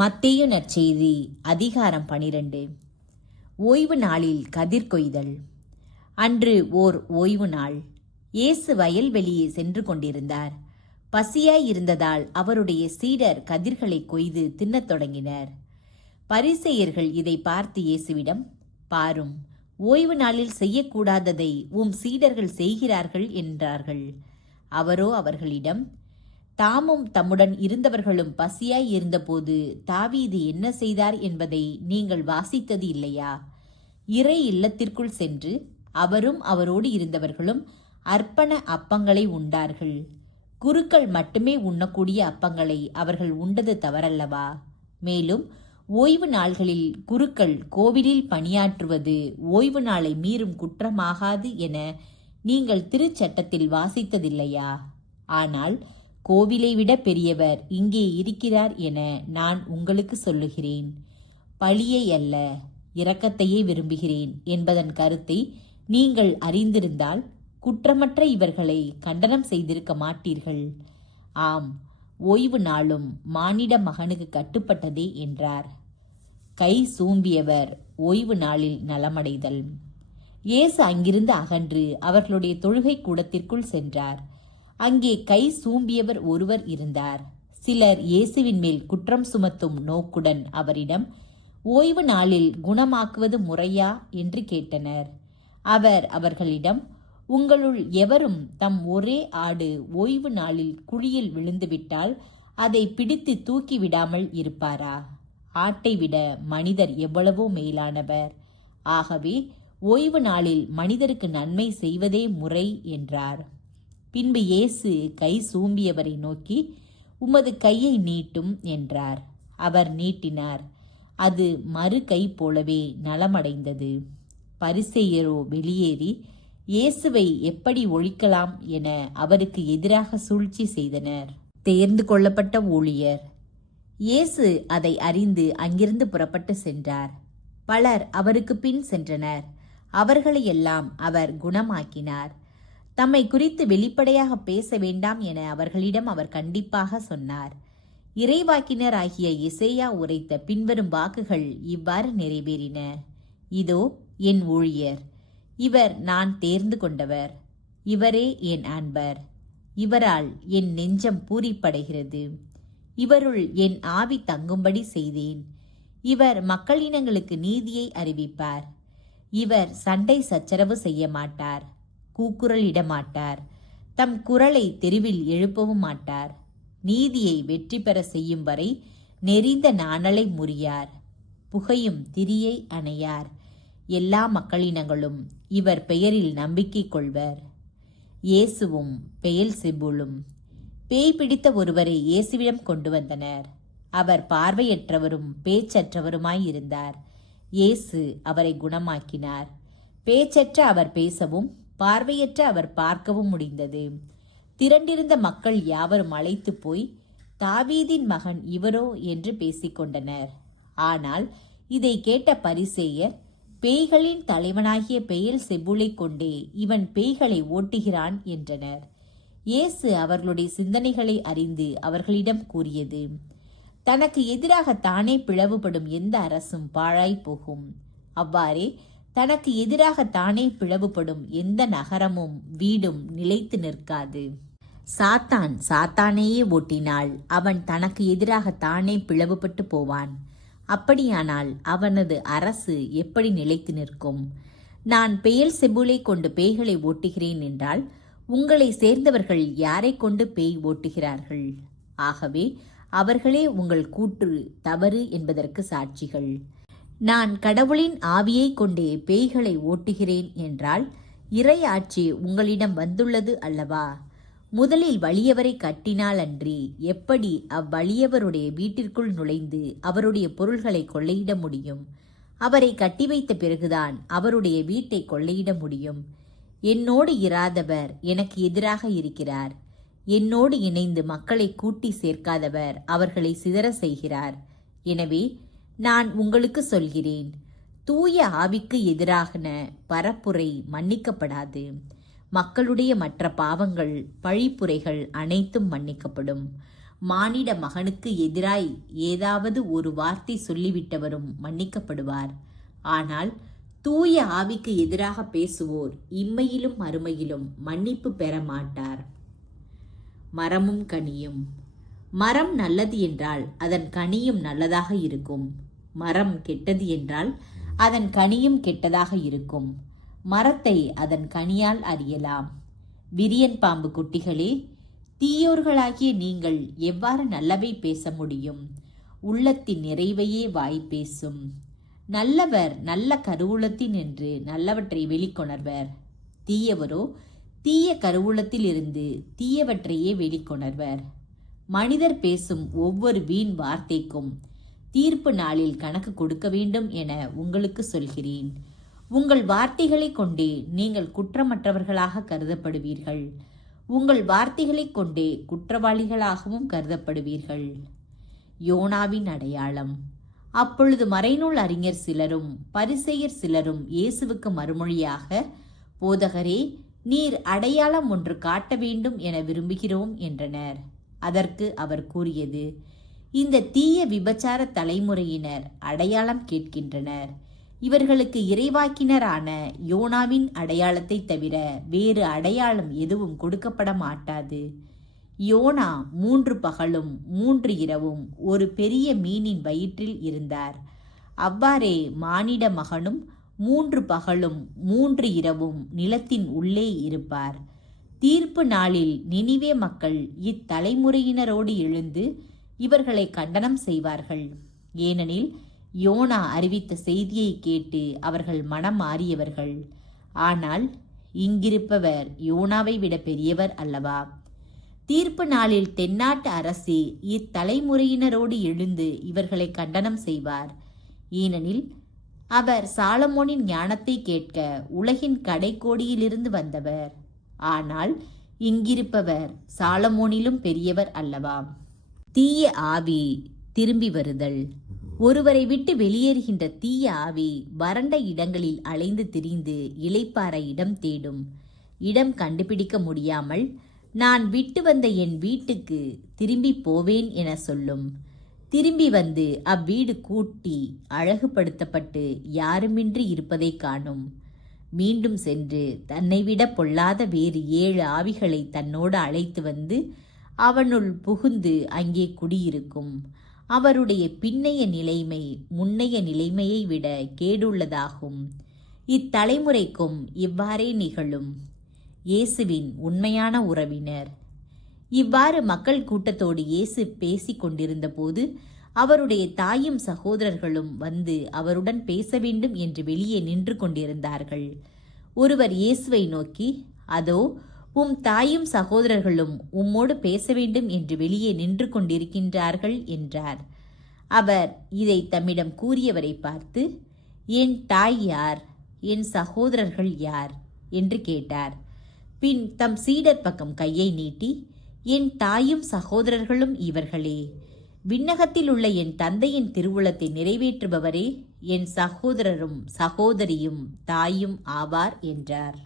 மத்தேயு நற்செய்தி அதிகாரம் 12. ஓய்வு நாளில் கதிர் கொய்தல். அன்று ஓர் ஓய்வு நாள். இயேசு வயல்வெளியே சென்று கொண்டிருந்தார். பசியாய் இருந்ததால் அவருடைய சீடர் கதிர்களை கொய்து தின்னத் தொடங்கினர். பரிசேயர்கள் இதை பார்த்து இயேசுவிடம், பாரும், ஓய்வு நாளில் செய்யக்கூடாததை சீடர்கள் செய்கிறார்கள் என்றார்கள். அவரோ அவர்களிடம், தாமும் தம்முடன் இருந்தவர்களும் பசியாய் இருந்தபோது தாவீது என்ன செய்தார் என்பதை நீங்கள் வாசித்தது இல்லையா? இறை இல்லத்திற்குள் சென்று அவரும் அவரோடு இருந்தவர்களும் அர்ப்பண அப்பங்களை உண்டார்கள். குருக்கள் மட்டுமே உண்ணக்கூடிய அப்பங்களை அவர்கள் உண்டது தவறல்லவா? மேலும் ஓய்வு நாள்களில் குருக்கள் கோவிலில் பணியாற்றுவது ஓய்வு நாளை மீறும் குற்றமாகாது என நீங்கள் திருச்சட்டத்தில் வாசித்ததில்லையா? ஆனால் கோவிலை விட பெரியவர் இங்கே இருக்கிறார் என நான் உங்களுக்கு சொல்லுகிறேன். பழியை அல்ல, இரக்கத்தையே விரும்புகிறேன் என்பதன் கருத்தை நீங்கள் அறிந்திருந்தால் குற்றமற்ற இவர்களை கண்டனம் செய்திருக்க மாட்டீர்கள். ஆம், ஓய்வு நாளும் மானிட மகனுக்கு கட்டுப்பட்டதே என்றார். கை சூம்பியவர் ஓய்வு நாளில் நலமடைதல். இயேசு அங்கிருந்து அகன்று அவர்களுடைய தொழுகை கூடத்திற்குள் சென்றார். அங்கே கை சூம்பியவர் ஒருவர் இருந்தார். சிலர் இயேசுவின் மேல் குற்றம் சுமத்தும் நோக்குடன் அவரிடம், ஓய்வு நாளில் குணமாக்குவது முறையா என்று கேட்டனர். அவர் அவர்களிடம், உங்களுள் எவரும் தம் ஒரே ஆடு ஓய்வு நாளில் குழியில் விழுந்துவிட்டால் அதை பிடித்து தூக்கி விடாமல் இருப்பாரா? ஆட்டை விட மனிதர் எவ்வளவோ மேலானவர். ஆகவே ஓய்வு நாளில் மனிதருக்கு நன்மை செய்வதே முறை என்றார். பின்பு இயேசு கை சூம்பியவரை நோக்கி, உமது கையை நீட்டும் என்றார். அவர் நீட்டினார். அது மறு கை போலவே நலமடைந்தது. பரிசேயரோ வெளியேறி இயேசுவை எப்படி ஒழிக்கலாம் என அவருக்கு எதிராக சூழ்ச்சி செய்தனர். தேர்ந்து கொள்ளப்பட்ட ஊழியர். இயேசு அதை அறிந்து அங்கிருந்து புறப்பட்டு சென்றார். பலர் அவருக்கு பின் சென்றனர். அவர்களையெல்லாம் அவர் குணமாக்கினார். தம்மை குறித்து வெளிப்படையாக பேச வேண்டாம் என அவர்களிடம் அவர் கண்டிப்பாக சொன்னார். இறைவாக்கினர் ஆகிய எசேயா உரைத்த பின்வரும் வாக்குகள் இவ்வாறு நிறைவேறின. இதோ என் ஊழியர், இவர் நான் தேர்ந்து கொண்டவர், இவரே என் அன்பர், இவரால் என் நெஞ்சம் பூரிப்படைகிறது, இவருள் என் ஆவி தங்கும்படி செய்தேன். இவர் மக்களினங்களுக்கு நீதியை அறிவிப்பார். இவர் சண்டை சச்சரவு செய்ய மாட்டார், கூக்குரலிட மாட்டார், தம் குரலை தெருவில் எழுப்பவும் மாட்டார். நீதியை வெற்றி பெற செய்யும் வரை நெறிந்த நாணலை முறியார், புகையும் திரியை அணையார். எல்லா மக்களினங்களும் இவர் பெயரில் நம்பிக்கை கொள்வர். இயேசுவும் பெயல்செபூலும். பேய் பிடித்த ஒருவரை இயேசுவிடம் கொண்டு வந்தனர். அவர் பார்வையற்றவரும் பேச்சற்றவருமாயிருந்தார். இயேசு அவரை குணமாக்கினார். பேச்சற்ற அவர் பேசவும் பார்வையற்ற அவர் பார்க்கவும் முடிந்தது. திரண்டிருந்த மக்கள் யாவரும் அழைத்து போய், தாவீதின் மகன் இவரோ என்று பேசிக்கொண்டனர். ஆனால் இதை கேட்ட பரிசேயர், பேய்களின் தலைவனாகிய பெயல்செபூலை கொண்டே இவன் பேய்களை ஓட்டுகிறான் என்றனர். இயேசு அவர்களுடைய சிந்தனைகளை அறிந்து அவர்களிடம் கூறியது, தனக்கு எதிராக தானே பிளவுபடும் எந்த அரசும் பாழாய் போகும். அவ்வாறே தனக்கு எதிராக தானே பிளவுபடும் எந்த நகரமும் வீடும் நிலைத்து நிற்காது. சாத்தான் சாத்தானையே ஓட்டினால் அவன் தனக்கு எதிராக தானே பிளவுபட்டு போவான். அப்படியானால் அவனது அரசு எப்படி நிலைத்து நிற்கும்? நான் பெயல்செபூலை கொண்டு பேய்களை ஓட்டுகிறேன் என்றால் உங்களை சேர்ந்தவர்கள் யாரை கொண்டு பேய் ஓட்டுகிறார்கள்? ஆகவே அவர்களே உங்கள் கூற்று தவறு என்பதற்கு சாட்சிகள். நான் கடவுளின் ஆவியை கொண்டே பேய்களை ஓட்டுகிறேன் என்றால் இறை ஆட்சி உங்களிடம் வந்துள்ளது அல்லவா? முதலில் வலியவரை கட்டினால் அன்றி எப்படி அவ்வலியவருடைய வீட்டிற்குள் நுழைந்து அவருடைய பொருள்களை கொள்ளையிட முடியும்? அவரை கட்டி வைத்த பிறகுதான் அவருடைய வீட்டை கொள்ளையிட முடியும். என்னோடு இராதவர் எனக்கு எதிராக இருக்கிறார். என்னோடு இணைந்து மக்களை கூட்டி சேர்க்காதவர் அவர்களை சிதற செய்கிறார். எனவே நான் உங்களுக்கு சொல்கிறேன், தூய ஆவிக்கு எதிரான பரப்புரை மன்னிக்கப்படாது. மக்களுடைய மற்ற பாவங்கள், பழிப்புரைகள் அனைத்தும் மன்னிக்கப்படும். மானிட மகனுக்கு எதிராய் ஏதாவது ஒரு வார்த்தை சொல்லிவிட்டவரும் மன்னிக்கப்படுவார். ஆனால் தூய ஆவிக்கு எதிராக பேசுவோர் இம்மையிலும் மறுமையிலும் மன்னிப்பு பெற மாட்டார். மரமும் கனியும். மரம் நல்லது என்றால் அதன் கனியும் நல்லதாக இருக்கும். மரம் கெட்டது என்றால் அதன் கனியும் கெட்டதாக இருக்கும். மரத்தை அதன் கனியால் அறியலாம். விரியன் பாம்பு குட்டிகளே, தீயோர்களாகிய நீங்கள் எவ்வாறு நல்லவை பேச முடியும்? உள்ளத்தின் நிறைவையே வாய் பேசும். நல்லவர் நல்ல கருவூலத்தின் என்று நல்லவற்றை வெளிக்கொணர்வர். தீயவரோ தீய கருவூலத்தில் இருந்து தீயவற்றையே வெளிக்கொணர்வர். மனிதர் பேசும் ஒவ்வொரு வீண் வார்த்தைக்கும் தீர்ப்பு நாளில் கணக்கு கொடுக்க வேண்டும் என உங்களுக்கு சொல்கிறேன். உங்கள் வார்த்தைகளை கொண்டே நீங்கள் குற்றமற்றவர்களாக கருதப்படுவீர்கள். உங்கள் வார்த்தைகளை கொண்டே குற்றவாளிகளாகவும் கருதப்படுவீர்கள். யோனாவின் அடையாளம். அப்பொழுது மறைநூல் அறிஞர் சிலரும் பரிசேயர் சிலரும் இயேசுவுக்கு மறுமொழியாக, போதகரே, நீர் அடையாளம் ஒன்று காட்ட வேண்டும் என விரும்புகிறோம் என்றனர். அதற்கு அவர் கூறியது, இந்த தீய விபச்சார தலைமுறையினர் அடையாளம் கேட்கின்றனர். இவர்களுக்கு இறைவாக்கினரான யோனாவின் அடையாளத்தை தவிர வேறு அடையாளம் எதுவும் கொடுக்கப்பட மாட்டாது. யோனா 3 பகலும் 3 இரவும் ஒரு பெரிய மீனின் வயிற்றில் இருந்தார். அவ்வாறே மானிட மகனும் 3 பகலும் 3 இரவும் நிலத்தின் உள்ளே இருப்பார். தீர்ப்பு நாளில் நினிவே மக்கள் இத்தலைமுறையினரோடு எழுந்து இவர்களை கண்டனம் செய்வார்கள். ஏனெனில் யோனா அறிவித்த செய்தியை கேட்டு அவர்கள் மனம் மாறியவர்கள். ஆனால் இங்கிருப்பவர் யோனாவை விட பெரியவர் அல்லவா? தீர்ப்பு நாளில் தென்னாட்டு அரசி இத்தலைமுறையினரோடு எழுந்து இவர்களை கண்டனம் செய்வார். ஏனெனில் அவர் சாலமோனின் ஞானத்தை கேட்க உலகின் கடைக்கோடியிலிருந்து வந்தவர். ஆனால் இங்கிருப்பவர் சாலமோனிலும் பெரியவர் அல்லவா? தீய ஆவி திரும்பி வருதல். ஒருவரை விட்டு வெளியேறுகின்ற தீய ஆவி வறண்ட இடங்களில் அலைந்து திரிந்து இளைப்பாற இடம் தேடும். இடம் கண்டுபிடிக்க முடியாமல் நான் விட்டு வந்த என் வீட்டுக்கு திரும்பி போவேன் என சொல்லும். திரும்பி வந்து அவ்வீடு கூட்டி அழகுபடுத்தப்பட்டு யாருமின்றி இருப்பதை காணும். மீண்டும் சென்று தன்னை விட பொல்லாத வேறு 7 ஆவிகளை தன்னோடு அழைத்து வந்து அவனுள் புகுந்து அங்கே குடியிருக்கும். அவருடைய பின்னைய நிலைமை முன்னைய நிலைமையை விட கேடுள்ளதாகும். இத்தலைமுறைக்கும் இவ்வாறே நிகழும். இயேசுவின் உண்மையான உறவினர். இவ்வாறு மக்கள் கூட்டத்தோடு இயேசு பேசிக் கொண்டிருந்த போது அவருடைய தாயும் சகோதரர்களும் வந்து அவருடன் பேச வேண்டும் என்று வெளியே நின்று கொண்டிருந்தார்கள். ஒருவர் இயேசுவை நோக்கி, அதோ உம் தாயும் சகோதரர்களும் உம்மோடு பேச வேண்டும் என்று வெளியே நின்று கொண்டிருக்கின்றார்கள் என்றார். அவர் இதை தம்மிடம் கூறியவரை பார்த்து, என் தாய் யார், என் சகோதரர்கள் யார் என்று கேட்டார். பின் தம் சீடர் பக்கம் கையை நீட்டி, என் தாயும் சகோதரர்களும் இவர்களே, விண்ணகத்தில் உள்ள என் தந்தையின் திருவுளத்தை நிறைவேற்றுபவரே என் சகோதரரும் சகோதரியும் தாயும் ஆவார் என்றார்.